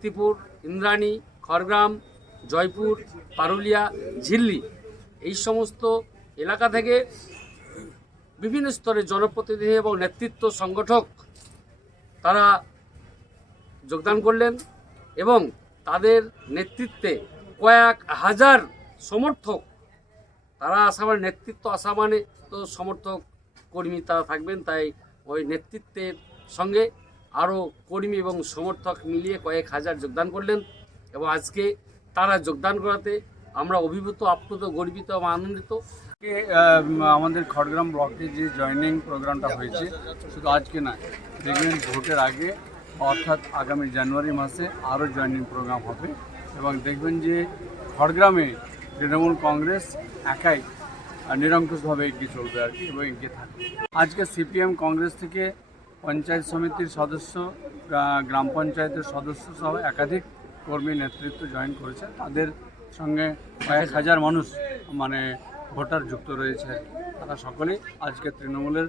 কীর্তিপুর ইন্দ্রাণী, খড়গ্রাম, জয়পুর, পারুলিয়া, ঝিল্লি এই সমস্ত এলাকা থেকে বিভিন্ন স্তরের জনপ্রতিনিধি এবং নেতৃত্ব সংগঠক তারা যোগদান করলেন এবং তাদের নেতৃত্বে কয়েক হাজার সমর্থক, তারা আসামের নেতৃত্ব, আসামানে তো সমর্থক কর্মী তারা থাকবেন, তাই ওই নেতৃত্বের সঙ্গে আরও কর্মী এবং সমর্থক মিলিয়ে কয়েক হাজার যোগদান করলেন এবং আজকে তারা যোগদান করাতে আমরা অভিভূত, আপ্লুত, গর্বিত এবং আনন্দিত। আমাদের খড়গ্রাম ব্লকে যে জয়েনিং প্রোগ্রামটা হয়েছে, শুধু আজকে না, দেখবেন ভোটের আগে অর্থাৎ আগামী জানুয়ারি মাসে আরও জয়েনিং প্রোগ্রাম হবে এবং দেখবেন যে খড়গ্রামে তৃণমূল কংগ্রেস একাই নিরঙ্কুশভাবে এগিয়ে চলবে আর কি এবং এগিয়ে থাকবে। আজকে সিপিএম কংগ্রেস থেকে পঞ্চায়েত সমিতির সদস্য গ্রাম পঞ্চায়েতের সদস্য সহ একাধিক কর্মী নেতৃত্ব জয়েন করেছে। তাদের সঙ্গে কয়েক হাজার মানুষ মানে ভোটার যুক্ত রয়েছে। তারা সকলেই আজকে তৃণমূলের